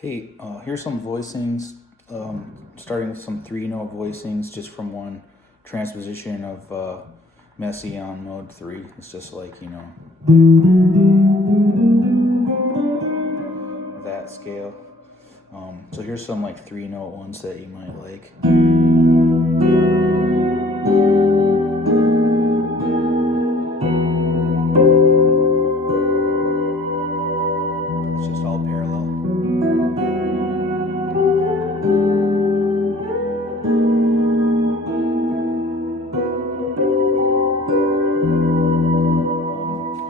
Hey, here's some voicings, starting with some 3-note voicings just from one transposition of Messiaen mode 3. It's just like, that scale. So here's some like 3-note ones that you might like. It's just all parallel.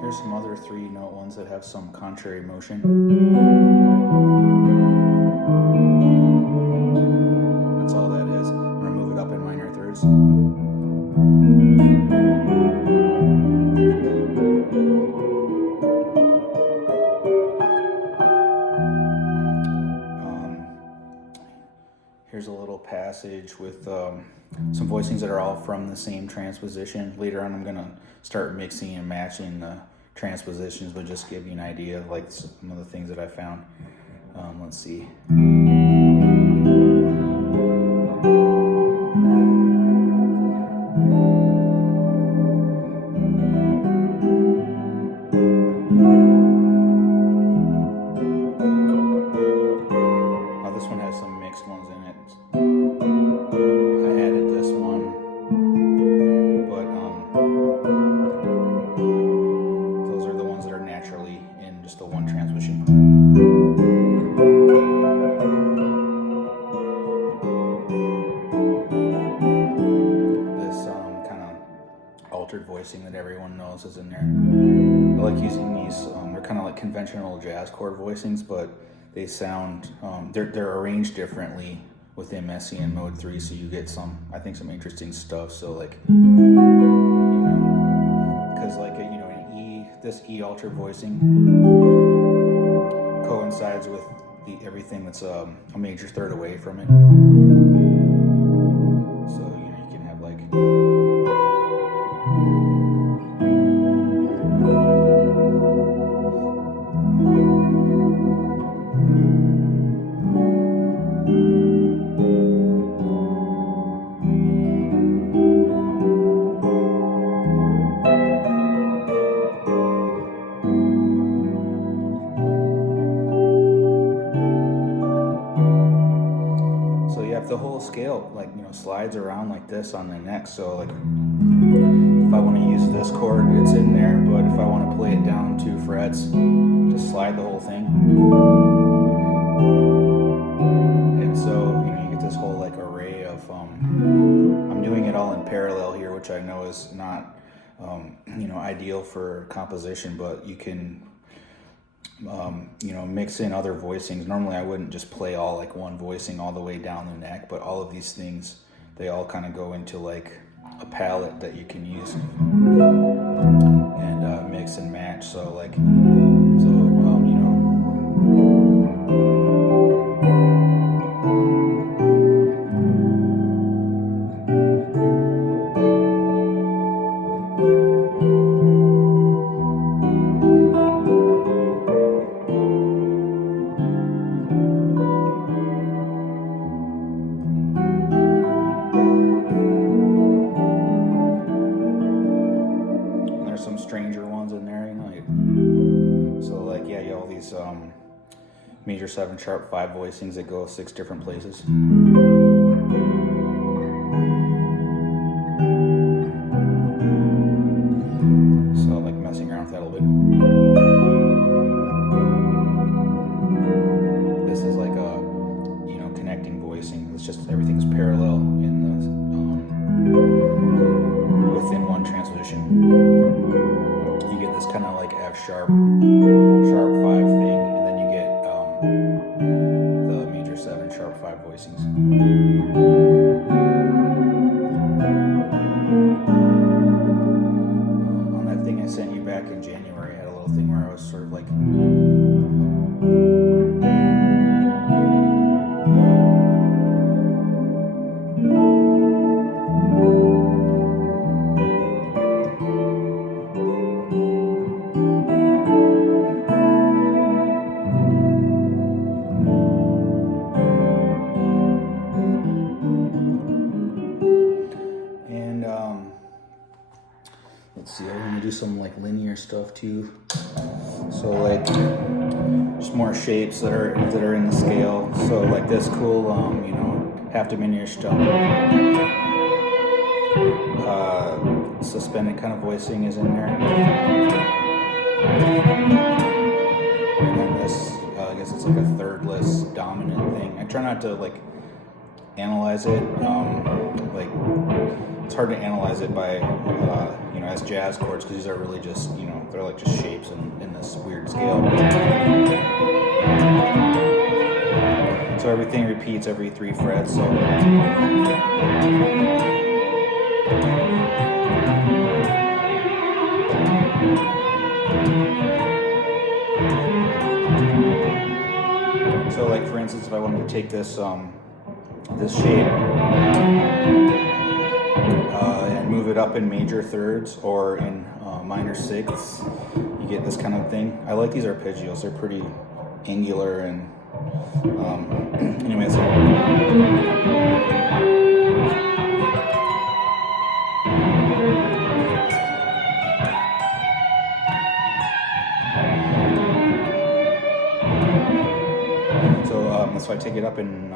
Here's some other 3-note ones that have some contrary motion. That's all that is. I'm going to move it up in minor thirds. Here's a little passage with some voicings that are all from the same transposition. Later on I'm going to start mixing and matching the transpositions, but just give you an idea of like some of the things that I found. Let's see. This one has some mixed ones in it. I added this one, but those are the ones that are naturally in just the one transposition. This kind of altered voicing that everyone knows is in there. I like using these. They're kind of like conventional jazz chord voicings, but they sound, they're arranged differently within Messiaen mode 3, so you get some interesting stuff. So like, because like, an E, this E altered voicing coincides with everything that's a major third away from it. So, you can have like, the whole scale slides around like this on the neck. So like if I want to use this chord, it's in there, but if I want to play it down 2 frets, just slide the whole thing. And so you get this whole like array of I'm doing it all in parallel here, which I know is not ideal for composition, but you can mix in other voicings. Normally I wouldn't just play all like one voicing all the way down the neck, but all of these things, they all kind of go into like a palette that you can use and mix and match. So like, some stranger ones in there, so like, yeah, you have all these major 7 sharp 5 voicings that go 6 different places. So like messing around with that a little bit. This is like a connecting voicing. It's just everything's parallel in the within one transposition. You get this kind of like F sharp 5 thing, and then you get the major 7 sharp 5 voicings. On that thing I sent you back in January, I had a little thing where I was sort of like linear stuff too. So like just more shapes that are in the scale. So like this cool you know, half diminished suspended kind of voicing is in there. And then this I guess it's like a thirdless dominant thing. I try not to like analyze it. Like it's hard to analyze it by you know, as jazz chords, because these are really just, you know, they're like just shapes in this weird scale. So everything repeats every 3 frets. So like for instance, if I wanted to take this this shape and move it up in major thirds or in minor sixths, you get this kind of thing. I like these arpeggios; they're pretty angular and anyways. So I take it up in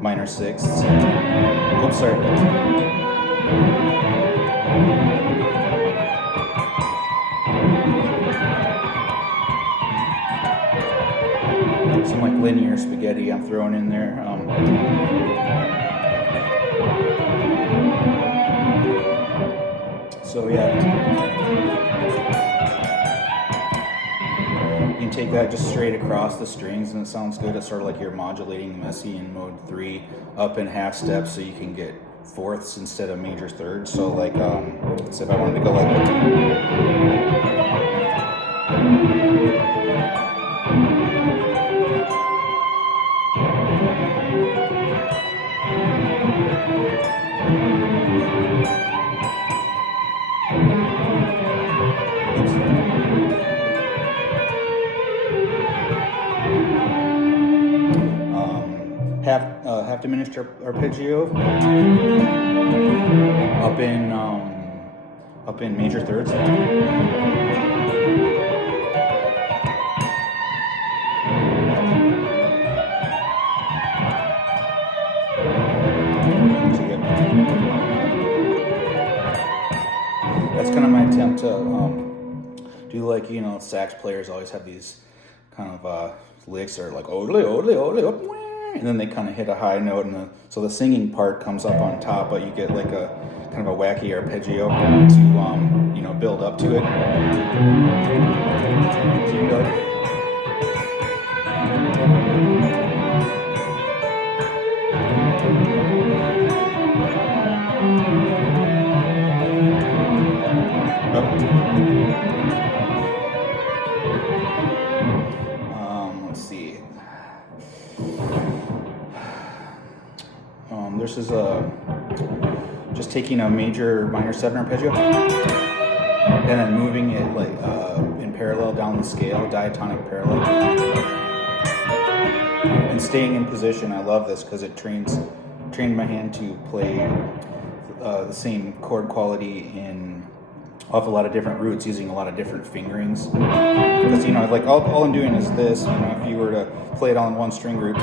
minor sixths. Oops, sorry. Some like linear spaghetti I'm throwing in there. So yeah. You can take that just straight across the strings and it sounds good. It's sort of like you're modulating Messiaen mode 3 up in half steps so you can get fourths instead of major thirds. So like so if I wanted to go like half diminished arpeggio up in major thirds. That's kind of my attempt to do, like, you know, sax players always have these kind of licks that are like odely, odely, odely, up, and then they kind of hit a high note, and so the singing part comes up on top, but you get like a kind of a wacky arpeggio to you know, build up to it. So you go. Let's see. This is just taking a major minor 7 arpeggio and then moving it like in parallel down the scale, diatonic parallel, and staying in position. I love this because it trained my hand to play the same chord quality off a lot of different roots, using a lot of different fingerings. Because, you know, like all I'm doing is this. You know, if you were to play it on one string group,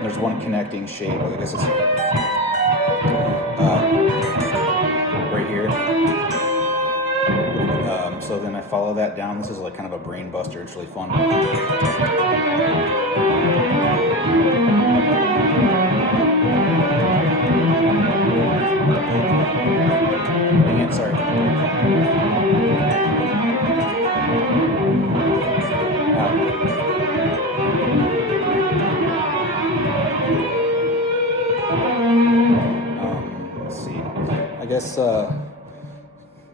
there's one connecting shape. I guess it's right here. So then I follow that down. This is like kind of a brain buster. It's really fun. Dang it, sorry. Let's see. I guess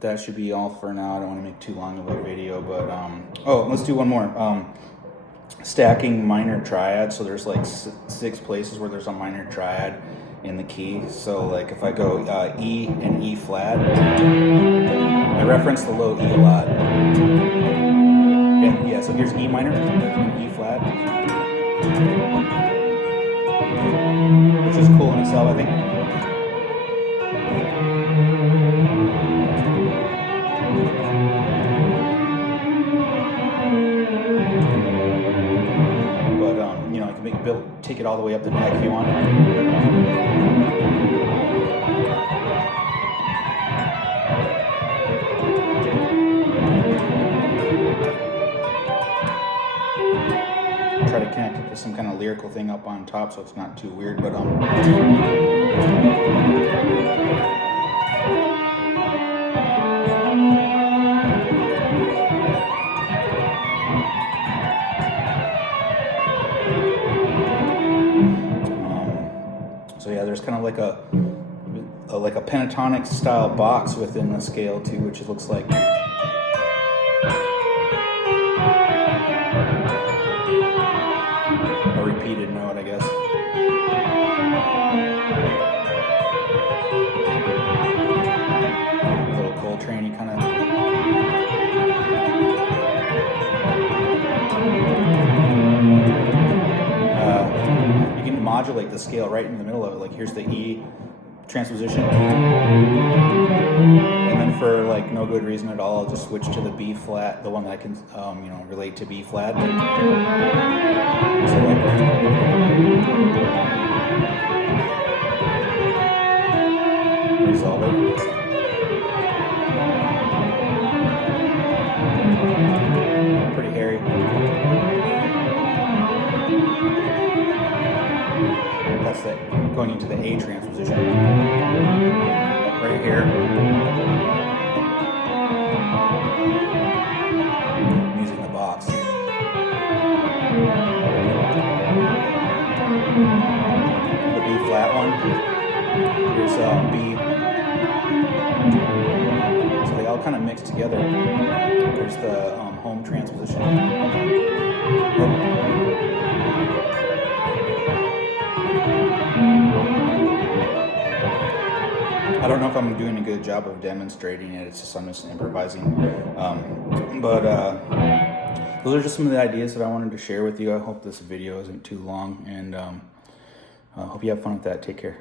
that should be all for now. I don't want to make too long of a video, but oh, let's do one more. Stacking minor triads. So there's like 6 places where there's a minor triad in the key. So like if I go E and E flat, I reference the low E a lot. And yeah, so here's E minor and E flat. which is cool in itself, I think. But you know, I can take it all the way up the neck if you want. Try to connect it to some kind of lyrical thing up on top, so it's not too weird. But so yeah, there's kind of like a pentatonic style box within the scale too, which it looks like. A repeated note, I guess. A little Coltrane-y kind of. You can modulate the scale right in the middle of it. Like here's the E transposition, and then for like no good reason at all, I'll just switch to the B flat, the one that I can you know, relate to B flat. So like, resolve it. Pretty hairy. That's the going into the A transposition right here. I'm using the box. The B flat one. Here's B. So they all kind of mix together. There's the home transposition. I don't know if I'm doing a good job of demonstrating it. It's just I'm just improvising. But those are just some of the ideas that I wanted to share with you. I hope this video isn't too long, and hope you have fun with that. Take care.